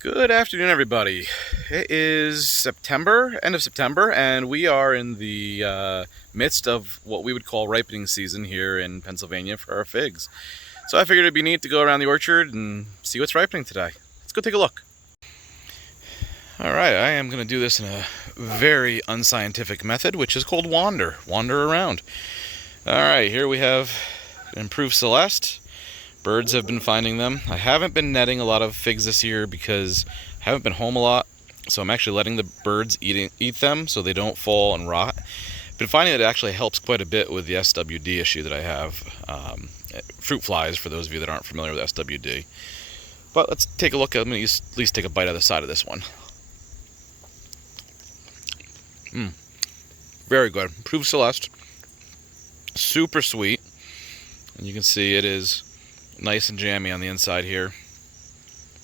Good afternoon, everybody. It is September, end of September, and we are in the midst of what we would call ripening season here in Pennsylvania for our figs. So I figured it'd be neat to go around the orchard and see what's ripening today. Let's go take a look. All right, I am going to do this in a very unscientific method, which is called wander around. All right, here we have improved Celeste. Birds have been finding them. I haven't been netting a lot of figs this year because I haven't been home a lot, so I'm actually letting the birds eat them so they don't fall and rot. Been finding that it actually helps quite a bit with the SWD issue that I have. Fruit flies, for those of you that aren't familiar with SWD. But let's take a look. I'm going to at least take a bite out of the side of this one. Very good. Improved Celeste. Super sweet. And you can see it is nice and jammy on the inside here.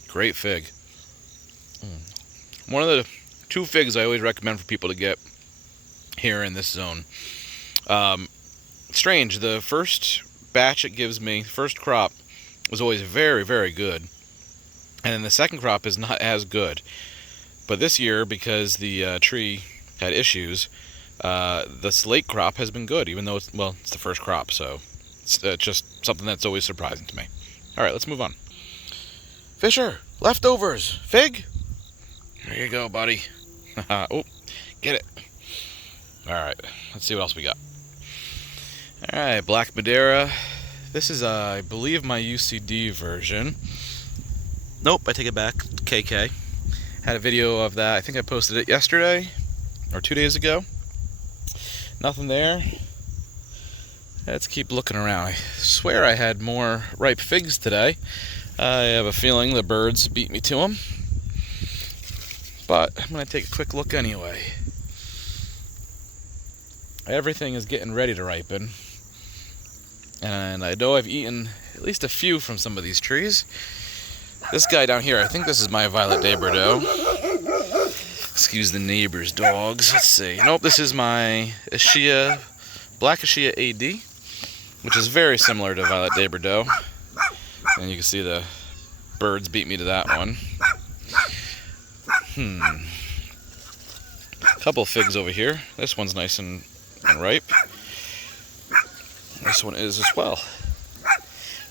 Great fig. One of the two figs I always recommend for people to get here in this zone. Strange, the first batch it gives me, first crop, was always very, very good. And then the second crop is not as good. But this year, because the tree had issues, this late crop has been good, even though it's the first crop, so it's just something that's always surprising to me. All right, let's move on. Fisher, leftovers, fig. There you go, buddy. Oh, get it. All right, let's see what else we got. All right, Black Madeira. This is, I believe, my UCD version. Nope, I take it back. KK. Had a video of that. I think I posted it yesterday or 2 days ago. Nothing there. Let's keep looking around. I swear I had more ripe figs today. I have a feeling the birds beat me to them. But I'm going to take a quick look anyway. Everything is getting ready to ripen. And I know I've eaten at least a few from some of these trees. This guy down here, I think this is my Violet de Bordeaux. Excuse the neighbor's dogs. Let's see. Nope, this is my Aschia, Black Aschia AD, which is very similar to Violet de Bordeaux. And you can see the birds beat me to that one. Couple of figs over here. This one's nice and ripe. This one is as well.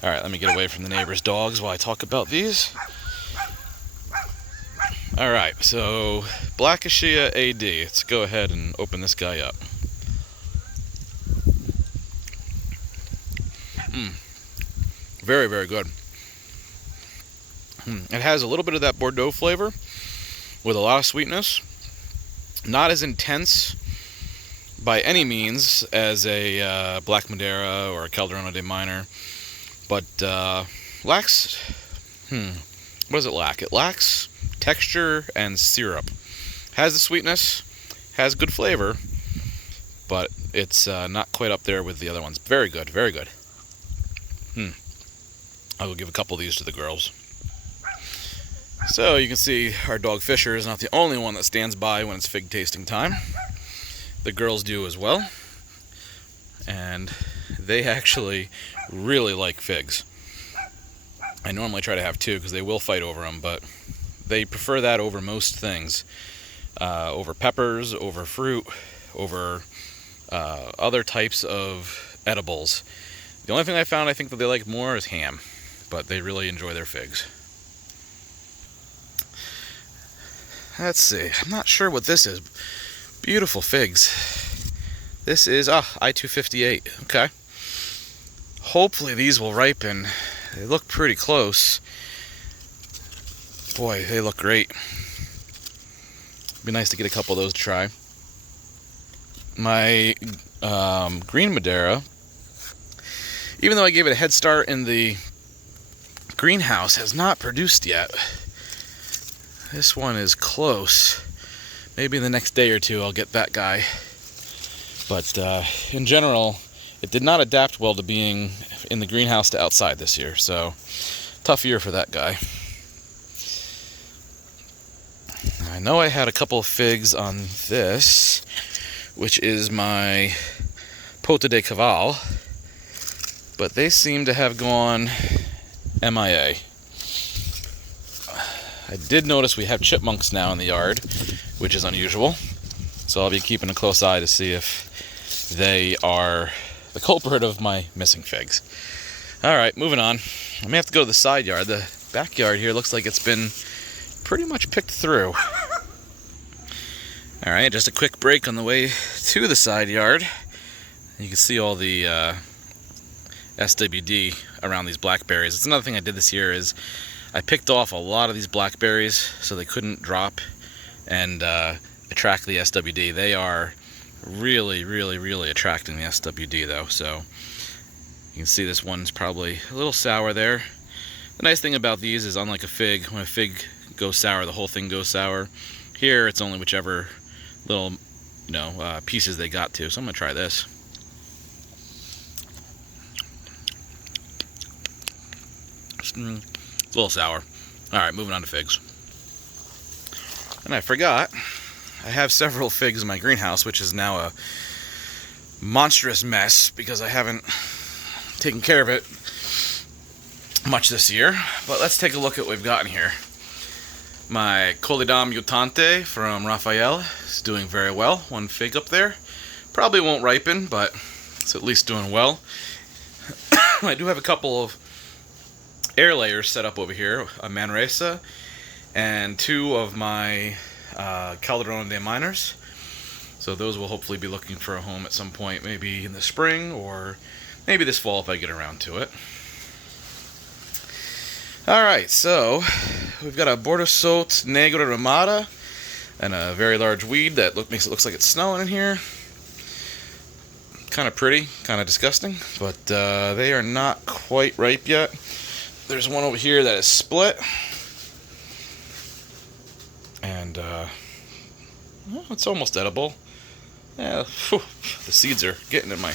All right, let me get away from the neighbor's dogs while I talk about these. All right, so Black Aschia AD. Let's go ahead and open this guy up. Very, very good. It has a little bit of that Bordeaux flavor with a lot of sweetness. Not as intense by any means as a Black Madeira or a Calderona de Minor, but lacks, what does it lack? It lacks texture and syrup. Has the sweetness, has good flavor, but it's not quite up there with the other ones. Very good, very good. I will give a couple of these to the girls. So you can see our dog Fisher is not the only one that stands by when it's fig tasting time. The girls do as well. And they actually really like figs. I normally try to have two because they will fight over them, but they prefer that over most things. Over peppers, over fruit, over other types of edibles. The only thing I found I think that they like more is ham, but they really enjoy their figs. Let's see, I'm not sure what this is. Beautiful figs. This is, I-258, okay. Hopefully these will ripen. They look pretty close. Boy, they look great. Be nice to get a couple of those to try. My green Madeira, even though I gave it a head start in the greenhouse, has not produced yet. This one is close. Maybe in the next day or two I'll get that guy. But in general, it did not adapt well to being in the greenhouse to outside this year. So, tough year for that guy. I know I had a couple of figs on this, which is my Pota de Caval, but they seem to have gone MIA. I did notice we have chipmunks now in the yard, which is unusual. So I'll be keeping a close eye to see if they are the culprit of my missing figs. Alright, moving on. I may have to go to the side yard. The backyard here looks like it's been pretty much picked through. Alright, just a quick break on the way to the side yard. You can see all the SWD around these blackberries. It's another thing I did this year is I picked off a lot of these blackberries so they couldn't drop and attract the SWD. They are really attracting the SWD though, so you can see this one's probably a little sour there. The nice thing about these is, unlike a fig, when a fig goes sour, the whole thing goes sour. Here it's only whichever little pieces they got to. So I'm gonna try this. It's a little sour. Alright, moving on to figs. And I forgot, I have several figs in my greenhouse, which is now a monstrous mess because I haven't taken care of it much this year. But let's take a look at what we've got in here. My Colidam Mutante from Raphael is doing very well. One fig up there. Probably won't ripen, but it's at least doing well. I do have a couple of air layers set up over here, a Manero and two of my Calderon de Miners. So those will hopefully be looking for a home at some point, maybe in the spring or maybe this fall if I get around to it. Alright, so we've got a Brogioto Negro Ramada and a very large weed that makes it look like it's snowing in here. Kind of pretty, kind of disgusting, but they are not quite ripe yet. There's one over here that is split. And well, it's almost edible. Yeah, whew, the seeds are getting in my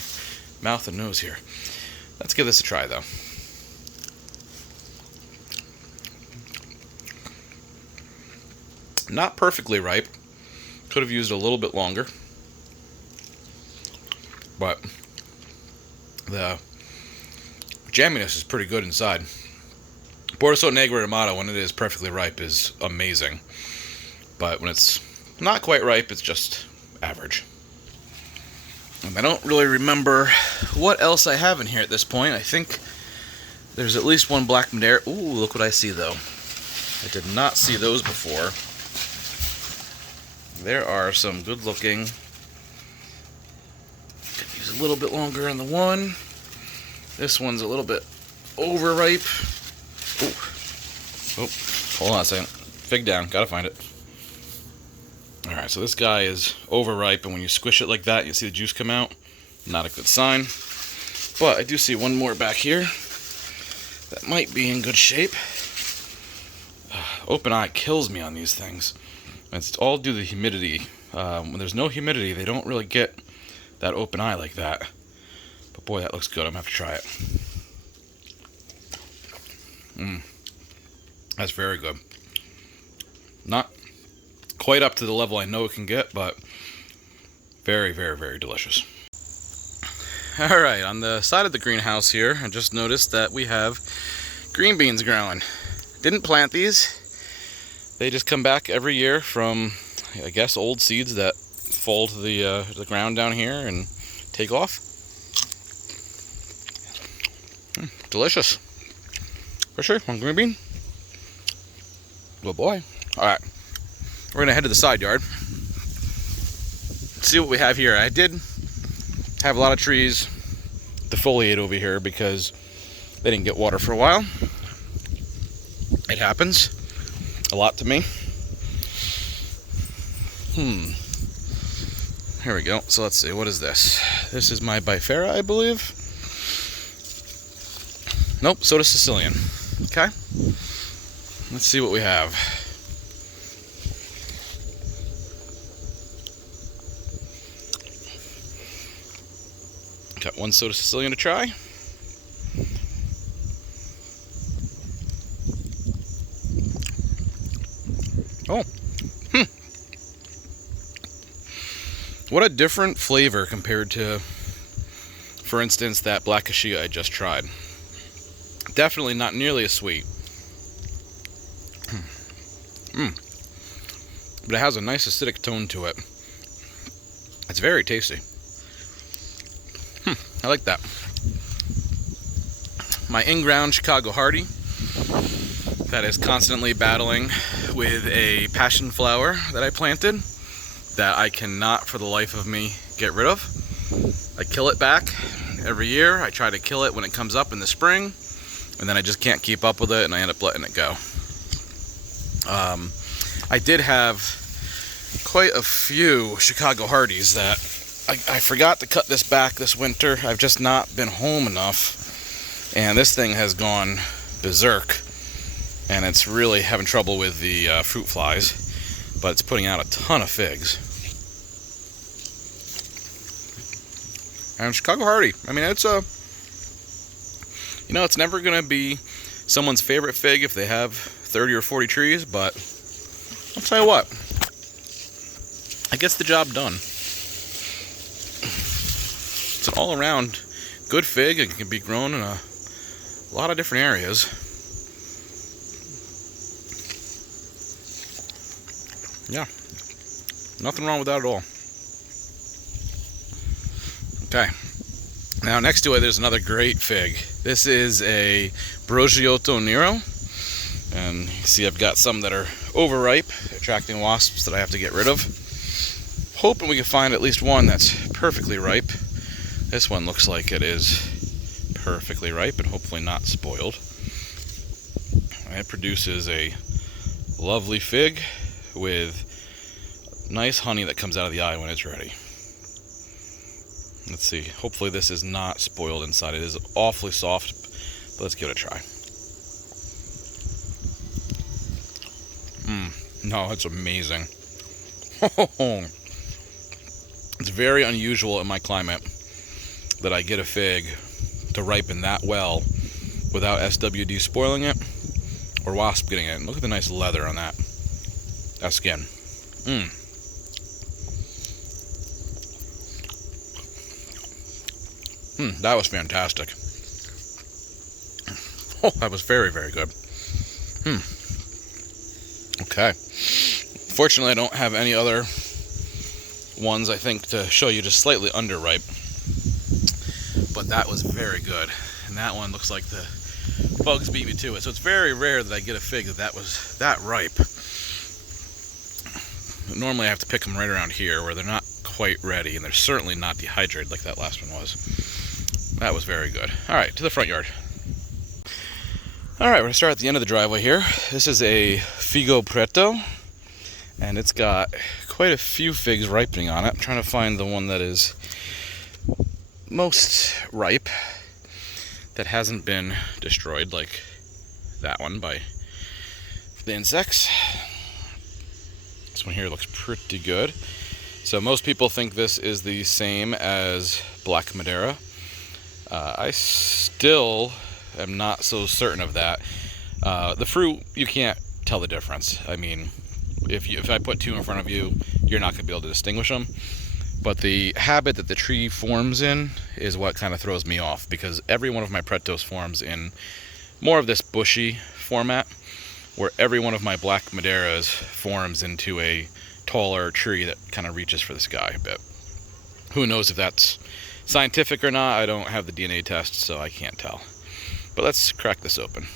mouth and nose here. Let's give this a try though. Not perfectly ripe. Could have used a little bit longer. But the jamminess is pretty good inside. Brogioto Negro Ramada, when it is perfectly ripe, is amazing. But when it's not quite ripe, it's just average. And I don't really remember what else I have in here at this point. I think there's at least one black Manero. Ooh, look what I see though. I did not see those before. There are some good looking. Could use a little bit longer on the one. This one's a little bit overripe. Ooh. Oh, hold on a second. Fig down, gotta find it. Alright, so this guy is overripe, and when you squish it like that, you see the juice come out. Not a good sign. But I do see one more back here that might be in good shape. Open eye kills me on these things. It's all due to the humidity. When there's no humidity, they don't really get that open eye like that. But boy, that looks good. I'm gonna have to try it. That's very good. Not quite up to the level I know it can get, but very delicious. Alright, on the side of the greenhouse here, I just noticed that we have green beans growing. Didn't plant these. They just come back every year from, I guess, old seeds that fall to the ground down here and take off. Delicious. For sure, one green bean. Good boy. Alright, we're going to head to the side yard. See what we have here. I did have a lot of trees defoliate over here because they didn't get water for a while. It happens a lot to me. Here we go. So let's see, what is this? This is my Bifera, I believe. Nope, Soda Sicilian. Okay. Let's see what we have. Got one Soda Sicilian to try. Oh. What a different flavor compared to, for instance, that Black Cassia I just tried. Definitely not nearly as sweet. But it has a nice acidic tone to it. It's very tasty. I like that. My in-ground Chicago Hardy that is constantly battling with a passion flower that I planted that I cannot for the life of me get rid of. I kill it back every year. I try to kill it when it comes up in the spring, and then I just can't keep up with it, and I end up letting it go. I did have quite a few Chicago Hardys that I forgot to cut this back this winter. I've just not been home enough, and this thing has gone berserk, and it's really having trouble with the fruit flies, but it's putting out a ton of figs. And Chicago Hardy, I mean, it's it's never going to be someone's favorite fig if they have 30 or 40 trees, but I'll tell you what, it gets the job done. It's an all-around good fig. It can be grown in a lot of different areas. Yeah, nothing wrong with that at all. Okay, now next to it there's another great fig. This is a Brogioto Nero, and you see I've got some that are overripe, attracting wasps that I have to get rid of. Hoping we can find at least one that's perfectly ripe. This one looks like it is perfectly ripe and hopefully not spoiled. It produces a lovely fig with nice honey that comes out of the eye when it's ready. Let's see, hopefully this is not spoiled inside. It is awfully soft, but let's give it a try. No, it's amazing. It's very unusual in my climate that I get a fig to ripen that well without SWD spoiling it or wasp getting it. And look at the nice leather on that skin. That was fantastic. Oh, that was very, very good. Okay. Fortunately, I don't have any other ones, I think, to show you, just slightly underripe. But that was very good. And that one looks like the bugs beat me to it. So it's very rare that I get a fig that was that ripe. Normally I have to pick them right around here where they're not quite ready, and they're certainly not dehydrated like that last one was. That was very good. Alright, to the front yard. Alright, we're going to start at the end of the driveway here. This is a Figo Preto, and it's got quite a few figs ripening on it. I'm trying to find the one that is most ripe, that hasn't been destroyed like that one by the insects. This one here looks pretty good. So most people think this is the same as Black Manero. I still am not so certain of that. The fruit, you can't tell the difference. I mean, if I put two in front of you, you're not going to be able to distinguish them. But the habit that the tree forms in is what kind of throws me off, because every one of my Pretos forms in more of this bushy format, where every one of my Black Maderas forms into a taller tree that kind of reaches for the sky a bit. Who knows if that's scientific or not? I don't have the DNA test, so I can't tell. But let's crack this open.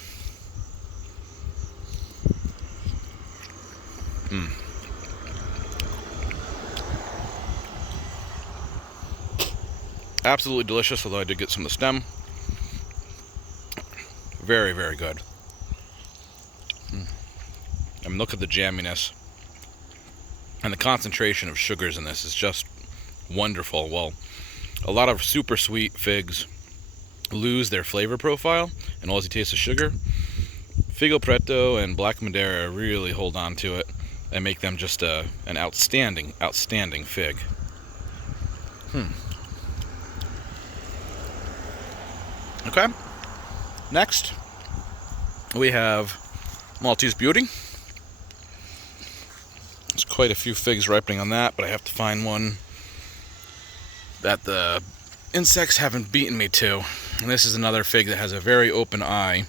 Absolutely delicious, although I did get some of the stem. Very, very good. And look at the jamminess. And the concentration of sugars in this is just wonderful. Well, a lot of super sweet figs lose their flavor profile, and all you taste is sugar. Figo Preto and Black Manero really hold on to it and make them just an outstanding, outstanding fig. Okay. Next, we have Maltese Beauty. There's quite a few figs ripening on that, but I have to find one that the insects haven't beaten me to. And this is another fig that has a very open eye.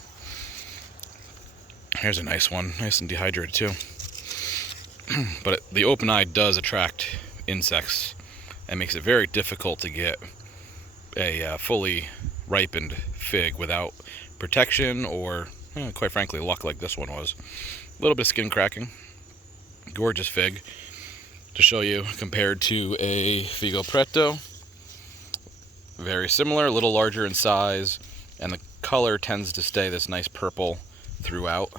Here's a nice one, nice and dehydrated too. But the open eye does attract insects and makes it very difficult to get a fully ripened fig without protection or, quite frankly, luck like this one was. A little bit of skin cracking. Gorgeous fig to show you compared to a Figo Preto. Very similar, a little larger in size, and the color tends to stay this nice purple throughout.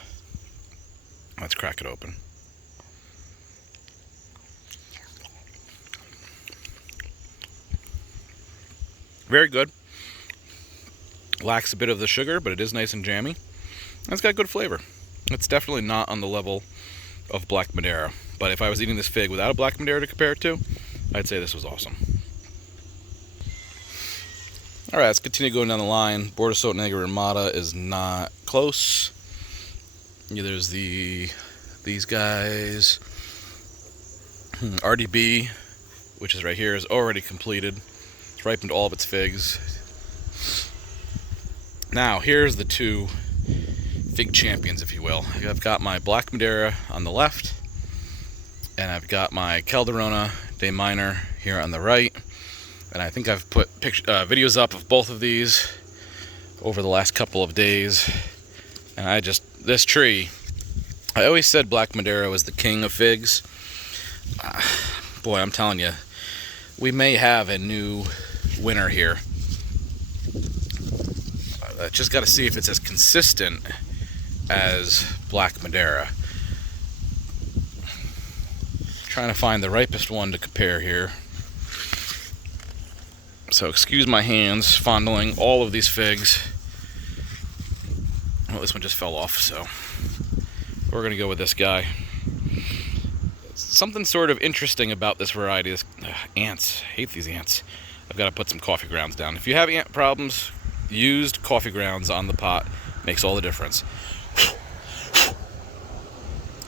Let's crack it open. Very good. Lacks a bit of the sugar, but it is nice and jammy. And it's got good flavor. It's definitely not on the level of Black Manero. But if I was eating this fig without a Black Manero to compare it to, I'd say this was awesome. Alright, let's continue going down the line. Brogioto Negro Ramada is not close. There's these guys. RDB, which is right here, is already completed. It's ripened all of its figs. Now, here's the two fig champions, if you will. I've got my Black Madeira on the left, and I've got my Calderona de Minor here on the right. And I think I've put videos up of both of these over the last couple of days. And this tree, I always said Black Madeira was the king of figs. Boy, I'm telling you, we may have a new winner here. Just got to see if it's as consistent as Black Madeira. Trying to find the ripest one to compare here. So excuse my hands fondling all of these figs. Well, this one just fell off, so we're going to go with this guy. Something sort of interesting about this variety. Ants. I hate these ants. I've got to put some coffee grounds down. If you have ant problems, used coffee grounds on the pot makes all the difference.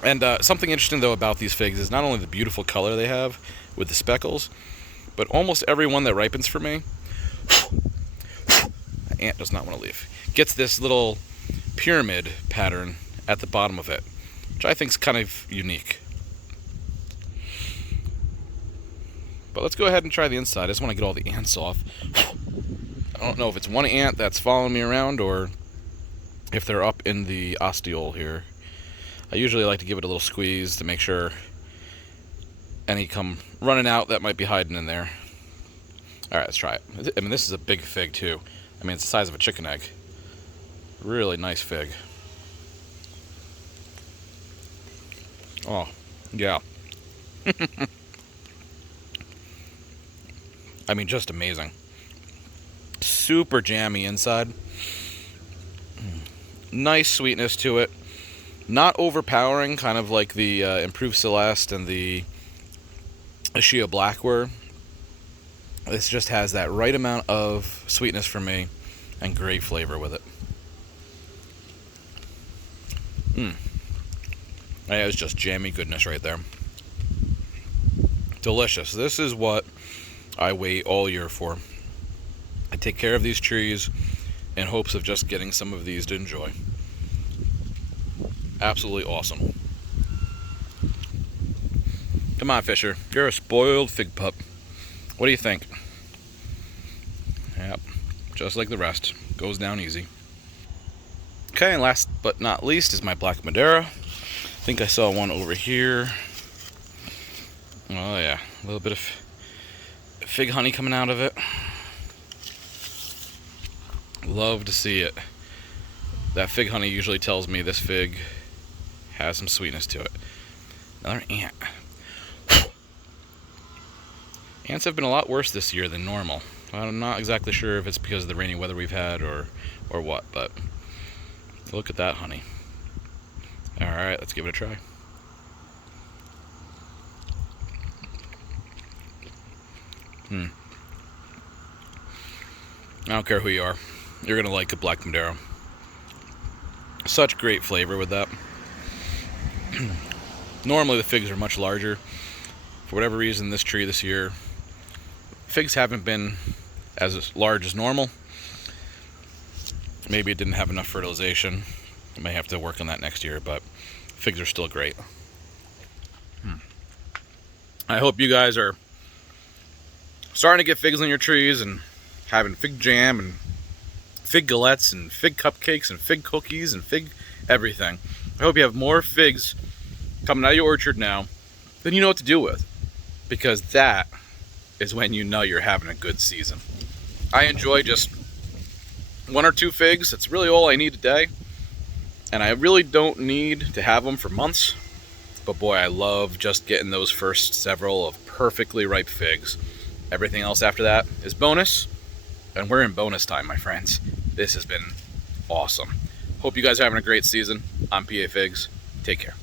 And something interesting, though, about these figs is not only the beautiful color they have with the speckles, but almost every one that ripens for me, the ant does not want to leave, gets this little pyramid pattern at the bottom of it, which I think is kind of unique. But let's go ahead and try the inside. I just want to get all the ants off. I don't know if it's one ant that's following me around or if they're up in the ostiole here. I usually like to give it a little squeeze to make sure any come running out that might be hiding in there. Alright, let's try it. I mean, this is a big fig too. I mean, it's the size of a chicken egg. Really nice fig. Oh, yeah. I mean, just amazing. Super jammy inside. Nice sweetness to it. Not overpowering, kind of like the Improved Celeste and the Ashia Black were. This just has that right amount of sweetness for me and great flavor with it. That is just jammy goodness right there. Delicious. This is what I wait all year for. I take care of these trees in hopes of just getting some of these to enjoy. Absolutely awesome. Come on, Fisher. You're a spoiled fig pup. What do you think? Yep, just like the rest. Goes down easy. Okay, and last but not least is my Black Madeira. I think I saw one over here. Oh yeah, a little bit of fig honey coming out of it. Love to see it. That fig honey usually tells me this fig has some sweetness to it. Another ant. Ants have been a lot worse this year than normal. I'm not exactly sure if it's because of the rainy weather we've had or what, but look at that honey. Alright, let's give it a try. I don't care who you are. You're going to like a Black Madeira. Such great flavor with that. Normally the figs are much larger. For whatever reason, this tree this year, figs haven't been as large as normal. Maybe it didn't have enough fertilization. I may have to work on that next year, but figs are still great. I hope you guys are starting to get figs on your trees and having fig jam and fig galettes and fig cupcakes and fig cookies and fig everything. I hope you have more figs coming out of your orchard now than you know what to do with, because that is when you know you're having a good season. I enjoy just 1 or 2 figs. That's really all I need a day, and I really don't need to have them for months. But boy, I love just getting those first several of perfectly ripe figs. Everything else after that is bonus, and we're in bonus time, my friends. This has been awesome. Hope you guys are having a great season. I'm PA Figs. Take care.